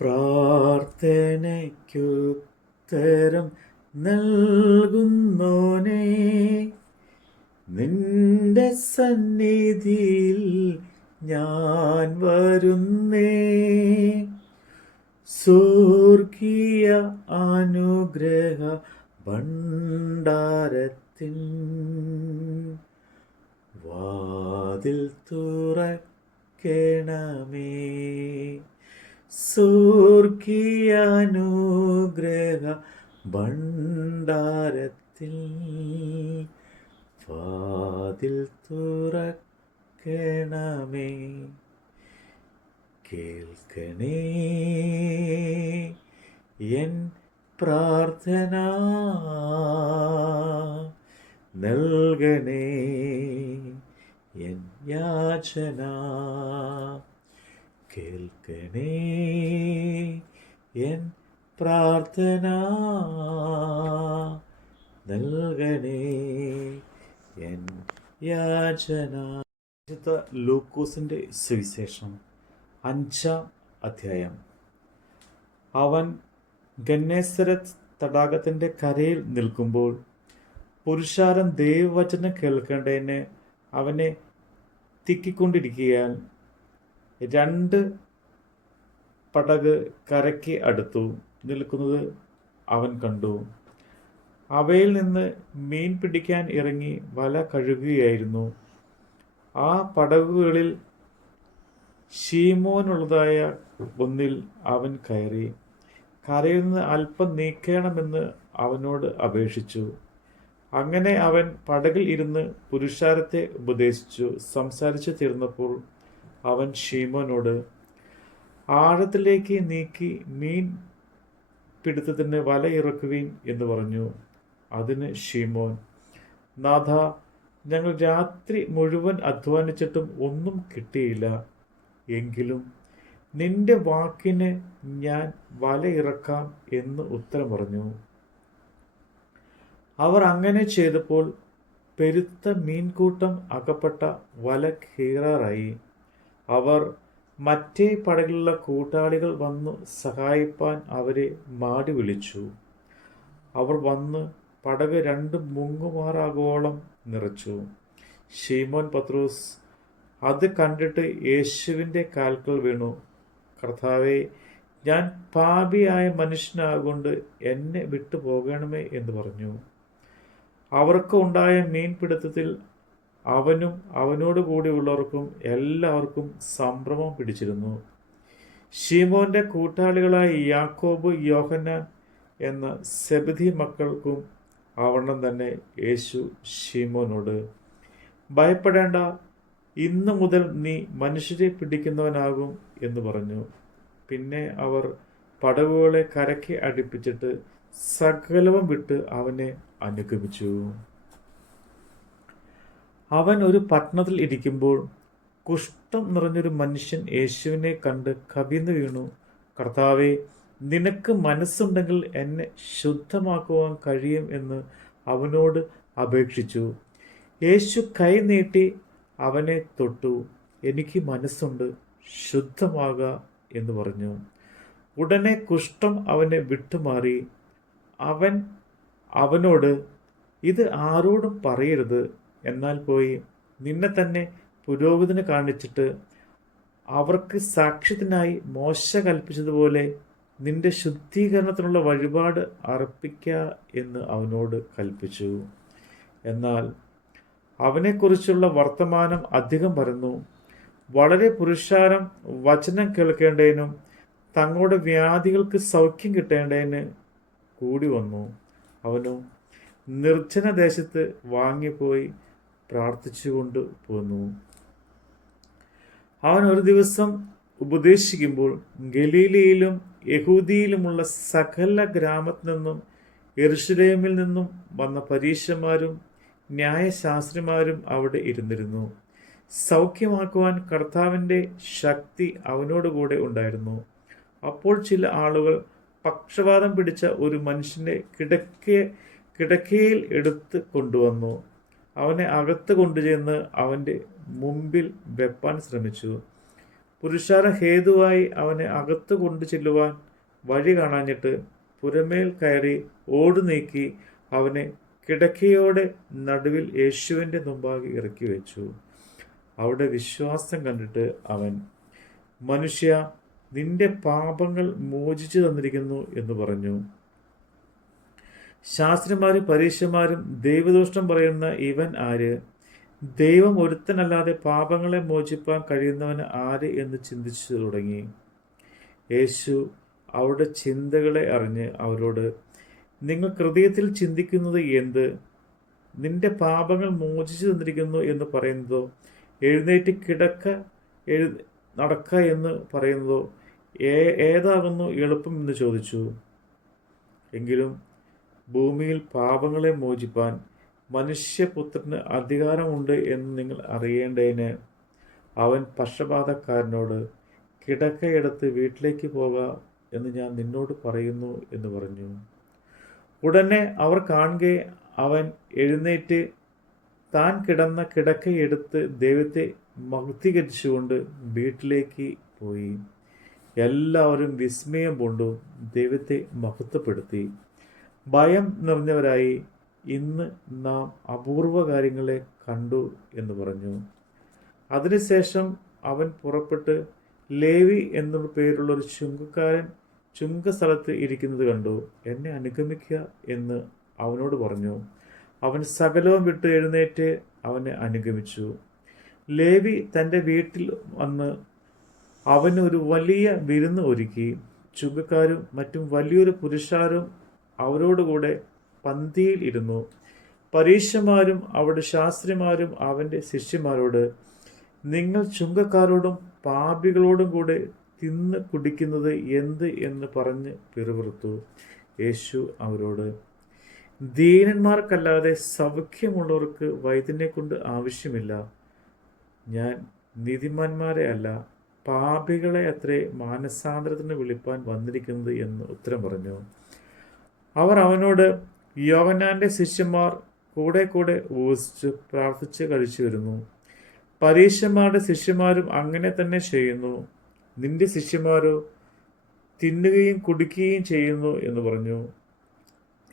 പ്രാർത്ഥനയ്ക്കുത്തരം നൽകുന്നോനെ. നിന്റെ സന്നിധിയിൽ ഞാൻ വരുന്നേ. സ്വർഗീയ അനുഗ്രഹ ഭണ്ഡാരത്തിൻ വാതിൽ തുറക്കണമേ. സ്വർഗീയാനുഗ്രഹ ഭണ്ഡാരത്തിൽ വാതിൽ തുറക്കണമേ. കേൾക്കണേ എൻ പ്രാർത്ഥന നൽകണേ എൻ യാചന കേൾക്കണേ. എൻ പ്രാർത്ഥന നൽകണേ. എൻ യാചന. ലൂക്കോസിന്റെ സുവിശേഷം അഞ്ചാം അധ്യായം. അവൻ ഗന്നേസരത്ത് തടാകത്തിന്റെ കരയിൽ നിൽക്കുമ്പോൾ പുരുഷാരം ദൈവവചനം കേൾക്കേണ്ടതിന് അവനെ തിക്കിക്കൊണ്ടിരിക്കുകയാൽ രണ്ട് പടക് കരയ്ക്ക് അടുത്തു നിൽക്കുന്നത് അവൻ കണ്ടു. അവയിൽ നിന്ന് മീൻ പിടിക്കാൻ ഇറങ്ങി വല കഴുകുകയായിരുന്നു. ആ പടകുകളിൽ ഷീമോനുള്ളതായ ഒന്നിൽ അവൻ കയറി. കരയിൽ നിന്ന് അല്പം നീക്കണമെന്ന് അവനോട് അപേക്ഷിച്ചു. അങ്ങനെ അവൻ പടകിൽ ഇരുന്ന് പുരുഷാരത്തെ ഉപദേശിച്ചു. സംസാരിച്ചു തീർന്നപ്പോൾ അവൻ ഷീമോനോട് ആഴത്തിലേക്ക് നീക്കി മീൻ പിടുത്തത്തിന് വല ഇറക്കുവീൻ എന്ന് പറഞ്ഞു. അതിന് ഷീമോൻ നാഥ ഞങ്ങൾ രാത്രി മുഴുവൻ അധ്വാനിച്ചിട്ടും ഒന്നും കിട്ടിയില്ല. എങ്കിലും നിന്റെ വാക്കിന് ഞാൻ വല ഇറക്കാം എന്ന് ഉത്തരം പറഞ്ഞു അവർ അങ്ങനെ ചെയ്തപ്പോൾ പെരുത്ത മീൻകൂട്ടം അകപ്പെട്ട വല കീറാറായി. അവർ മറ്റേ പടകിലുള്ള കൂട്ടാളികൾ വന്നു സഹായിപ്പാൻ അവരെ മാടി വിളിച്ചു. അവർ വന്ന് പടക് രണ്ട് മുങ്ങുമാറാകോളം നിറച്ചു. ഷീമോൻ പത്രോസ് അത് കണ്ടിട്ട് യേശുവിന്റെ കാൽക്കൽ വീണു. കർത്താവെ ഞാൻ പാപിയായ മനുഷ്യനാകൊണ്ട് എന്നെ വിട്ടു പോകണമേ എന്ന് പറഞ്ഞു. അവർക്ക് ഉണ്ടായ മീൻപിടുത്തത്തിൽ അവനും അവനോട് കൂടിയുള്ളവർക്കും എല്ലാവർക്കും സംഭ്രമം പിടിച്ചിരുന്നു. ഷീമോന്റെ കൂട്ടാളികളായ യാക്കോബ് യോഹന്നാൻ എന്ന സെബദി മക്കൾക്കും ആവണ്ണം തന്നെ യേശു ഷീമോനോട് ഭയപ്പെടേണ്ട ഇന്നു മുതൽ നീ മനുഷ്യരെ പിടിക്കുന്നവനാകും എന്ന് പറഞ്ഞു. പിന്നെ അവർ പടവുകളെ കരയ്ക്ക് അടുപ്പിച്ചിട്ട് സകലവും വിട്ട് അവനെ അനുഗമിച്ചു. അവൻ ഒരു പട്ടണത്തിൽ ഇരിക്കുമ്പോൾ കുഷ്ഠം നിറഞ്ഞൊരു മനുഷ്യൻ യേശുവിനെ കണ്ട് കവിന്ന് വീണു. കർത്താവെ നിനക്ക് മനസ്സുണ്ടെങ്കിൽ എന്നെ ശുദ്ധമാക്കുവാൻ കഴിയും എന്ന് അവനോട് അപേക്ഷിച്ചു. യേശു കൈ നീട്ടി അവനെ തൊട്ടു. എനിക്ക് മനസ്സുണ്ട് ശുദ്ധമാക എന്ന് പറഞ്ഞു. ഉടനെ കുഷ്ഠം അവനെ വിട്ടുമാറി. അവൻ അവനോട് ഇത് ആരോടും പറയരുത് എന്നാൽ പോയി നിന്നെ തന്നെ പുരോഹിതന് കാണിച്ചിട്ട് അവർക്ക് സാക്ഷ്യത്തിനായി മോശ കൽപ്പിച്ചതുപോലെ നിന്റെ ശുദ്ധീകരണത്തിനുള്ള വഴിപാട് അർപ്പിക്ക എന്ന് അവനോട് കൽപ്പിച്ചു. എന്നാൽ അവനെക്കുറിച്ചുള്ള വർത്തമാനം അധികം പറഞ്ഞു വളരെ പുരുഷാരം വചനം കേൾക്കേണ്ടതിനും തങ്ങളുടെ വ്യാധികൾക്ക് സൗഖ്യം കിട്ടേണ്ടതിന് കൂടി വന്നു. അവനു നിർജന ദേശത്ത് വാങ്ങിപ്പോയി. പ്രാർത്ഥിച്ചുകൊണ്ട് പോന്നു. അവൻ ഒരു ദിവസം ഉപദേശിക്കുമ്പോൾ ഗലീലയിലും യഹൂദിയിലുമുള്ള സകല ഗ്രാമത്തിൽ നിന്നും എറുഷലേമിൽ നിന്നും വന്ന പരീക്ഷന്മാരും ന്യായശാസ്ത്രിമാരും അവിടെ ഇരുന്നിരുന്നു. സൗഖ്യമാക്കുവാൻ കർത്താവിന്റെ ശക്തി അവനോടുകൂടെ ഉണ്ടായിരുന്നു. അപ്പോൾ ചില ആളുകൾ പക്ഷപാതം പിടിച്ച ഒരു മനുഷ്യനെ കിടക്ക കിടക്കയിൽ എടുത്ത് കൊണ്ടുവന്നു. അവനെ അകത്ത് കൊണ്ടുചെന്ന് അവന്റെ മുമ്പിൽ വെപ്പാൻ ശ്രമിച്ചു. പുരുഷാര ഹേതുവായി അവനെ അകത്ത് കൊണ്ടു ചെല്ലുവാൻ വഴി കാണാഞ്ഞിട്ട് പുരമേൽ കയറി ഓടു നീക്കി അവനെ കിടക്കയോടെ നടുവിൽ യേശുവിന്റെ മുമ്പാകെ ഇറക്കി വെച്ചു. അവിടെ വിശ്വാസം കണ്ടിട്ട് അവൻ മനുഷ്യ നിന്റെ പാപങ്ങൾ മോചിച്ചു തന്നിരിക്കുന്നു എന്ന് പറഞ്ഞു. ശാസ്ത്രിമാരും പരീക്ഷമാരും ദൈവദോഷം പറയുന്ന ഇവൻ ആര്? ദൈവം ഒരുത്തനല്ലാതെ പാപങ്ങളെ മോചിപ്പാൻ കഴിയുന്നവൻ ആര് എന്ന് ചിന്തിച്ചു തുടങ്ങി. യേശു അവരുടെ ചിന്തകളെ അറിഞ്ഞ് അവരോട് നിങ്ങൾ ഹൃദയത്തിൽ ചിന്തിക്കുന്നത് എന്ത്? നിന്റെ പാപങ്ങൾ മോചിച്ചു തന്നിരിക്കുന്നു എന്ന് പറയുന്നതോ? എഴുന്നേറ്റ് കിടക്ക എഴു നടക്ക എന്ന് പറയുന്നതോ? ഏ ഏതാകുന്നു എളുപ്പം? എന്ന് ചോദിച്ചു. എങ്കിലും ഭൂമിയിൽ പാപങ്ങളെ മോചിപ്പാൻ മനുഷ്യപുത്രന് അധികാരമുണ്ട് എന്ന് നിങ്ങൾ അറിയേണ്ടതിന് അവൻ പക്ഷപാതക്കാരനോട് കിടക്കയെടുത്ത് വീട്ടിലേക്ക് പോക എന്ന് ഞാൻ നിന്നോട് പറയുന്നു എന്ന് പറഞ്ഞു. ഉടനെ അവർ കാണുകെ അവൻ എഴുന്നേറ്റ് താൻ കിടന്ന കിടക്കയെടുത്ത് ദൈവത്തെ മഹത്വീകരിച്ചുകൊണ്ട് വീട്ടിലേക്ക് പോയി. എല്ലാവരും വിസ്മയം കൊണ്ടു ദൈവത്തെ മഹത്വപ്പെടുത്തി. ഭയം നിറഞ്ഞവരായി ഇന്ന് നാം അപൂർവ കാര്യങ്ങളെ കണ്ടു എന്ന് പറഞ്ഞു. അതിനുശേഷം അവൻ പുറപ്പെട്ട് ലേവി എന്ന പേരുള്ള ഒരു ചുങ്കക്കാരൻ ചുങ്ക സ്ഥലത്ത് ഇരിക്കുന്നത് കണ്ടു. എന്നെ അനുഗമിക്കുക എന്ന് അവനോട് പറഞ്ഞു. അവൻ സകലവും വിട്ട് എഴുന്നേറ്റ് അവനെ അനുഗമിച്ചു. ലേവി തന്റെ വീട്ടിൽ വന്ന് അവന് ഒരു വലിയ വിരുന്ന് ഒരുക്കി. ചുങ്കക്കാരും മറ്റും വലിയൊരു പുരുഷാരും അവരോടുകൂടെ പന്തിയിൽ ഇരുന്നു. പരീക്ഷമാരും അവിടെ ശാസ്ത്രിമാരും അവന്റെ ശിഷ്യന്മാരോട് നിങ്ങൾ ചുങ്കക്കാരോടും പാപികളോടും കൂടെ തിന്ന് കുടിക്കുന്നത് എന്ത് എന്ന് പറഞ്ഞ് പിറുപിറുത്തു യേശു അവരോട്. ദീനന്മാർക്കല്ലാതെ സൗഖ്യമുള്ളവർക്ക് വൈദ്യനെ കൊണ്ട് ആവശ്യമില്ല. ഞാൻ നീതിമാന്മാരെ അല്ല പാപികളെ അത്രേ മാനസാന്തരത്തിന് വിളിപ്പാൻ വന്നിരിക്കുന്നത് എന്ന് ഉത്തരം പറഞ്ഞു. അവർ അവനോട് യോഗനാന്റെ ശിഷ്യന്മാർ കൂടെ കൂടെ ഉപസിച്ച് പ്രാർത്ഥിച്ച് കഴിച്ചു വരുന്നു. പരീക്ഷന്മാരുടെ ശിഷ്യന്മാരും അങ്ങനെ തന്നെ ചെയ്യുന്നു. നിന്റെ ശിഷ്യന്മാരോ തിന്നുകയും കുടിക്കുകയും ചെയ്യുന്നു എന്ന് പറഞ്ഞു.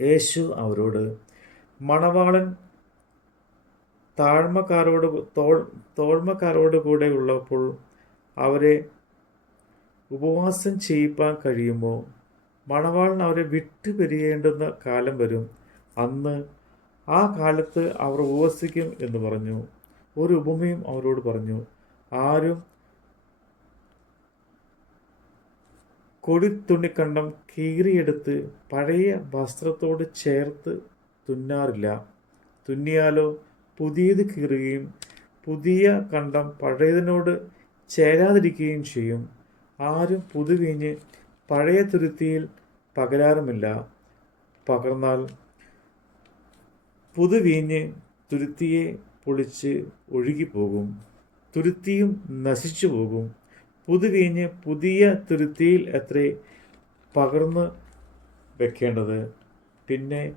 യേശു അവരോട് മണവാളൻ താഴ്മക്കാരോട് തോൾ തോഴ്മക്കാരോട് കൂടെ ഉള്ളപ്പോൾ അവരെ ഉപവാസം ചെയ്യിപ്പാൻ കഴിയുമോ? മണവാളൻ അവരെ വിട്ടുപിരിയേണ്ടുന്ന കാലം വരും. അന്ന് ആ കാലത്ത് അവർ ഉപവസിക്കും എന്ന് പറഞ്ഞു. ഒരു ഉപമയും അവരോട് പറഞ്ഞു. ആരും കൊടിത്തുണിക്കണ്ടം കീറിയെടുത്ത് പഴയ വസ്ത്രത്തോട് ചേർത്ത് തുന്നാറില്ല. തുന്നിയാലോ പുതിയത് കീറുകയും പുതിയ കണ്ടം പഴയതിനോട് ചേരാതിരിക്കുകയും ചെയ്യും. ആരും പുതുവീഞ്ഞ് പഴയ തുരുത്തിയിൽ പകരാറുമില്ല പകർന്നാൽ പുതുവീഞ്ഞ് തുരുത്തിയെ പൊളിച്ച് ഒഴുകിപ്പോകും. തുരുത്തിയും നശിച്ചു പോകും. പുതുവീഞ്ഞ് പുതിയ തുരുത്തിയിൽ എത്ര പകർന്ന് വെക്കേണ്ടത്. പിന്നെ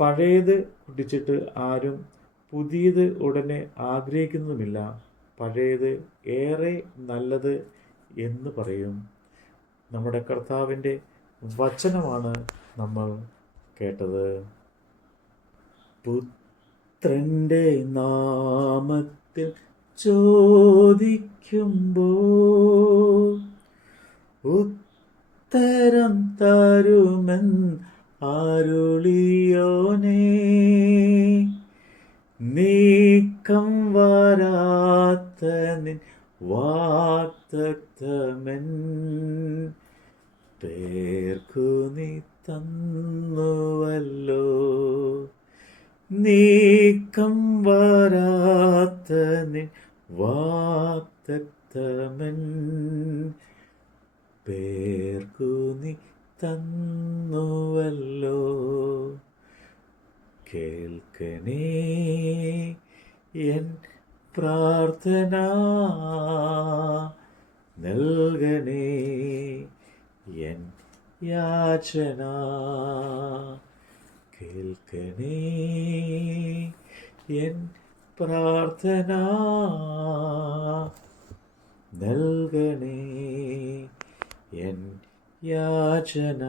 പഴയത് കുടിച്ചിട്ട് ആരും പുതിയത് ഉടനെ ആഗ്രഹിക്കുന്നുമില്ല. പഴയത് ഏറെ നല്ലത് എന്ന് പറയും. നമ്മുടെ കർത്താവിന്റെ വചനമാണ് നമ്മൾ കേട്ടത്. പുത്രന്റെ നാമത്തിൽ ചോദിക്കുമ്പോൾ ഉത്തരം തരുമെൻ അരുളിയോനേ. നീക്കം വരാത്ത നിൻ വാക്തത്വമെൻ പേർക്കു നീ തന്നുവല്ലോ. നീക്കം വരാത്ത നിൻ പേർക്കു നീ തന്നുവല്ലോ. കേൾക്കണേ എൻ പ്രാർത്ഥന നൽകണേ. എൻ യാചന കേൾക്കണേ. എൻ പ്രാർത്ഥന നൽകണേ. എൻ യാചന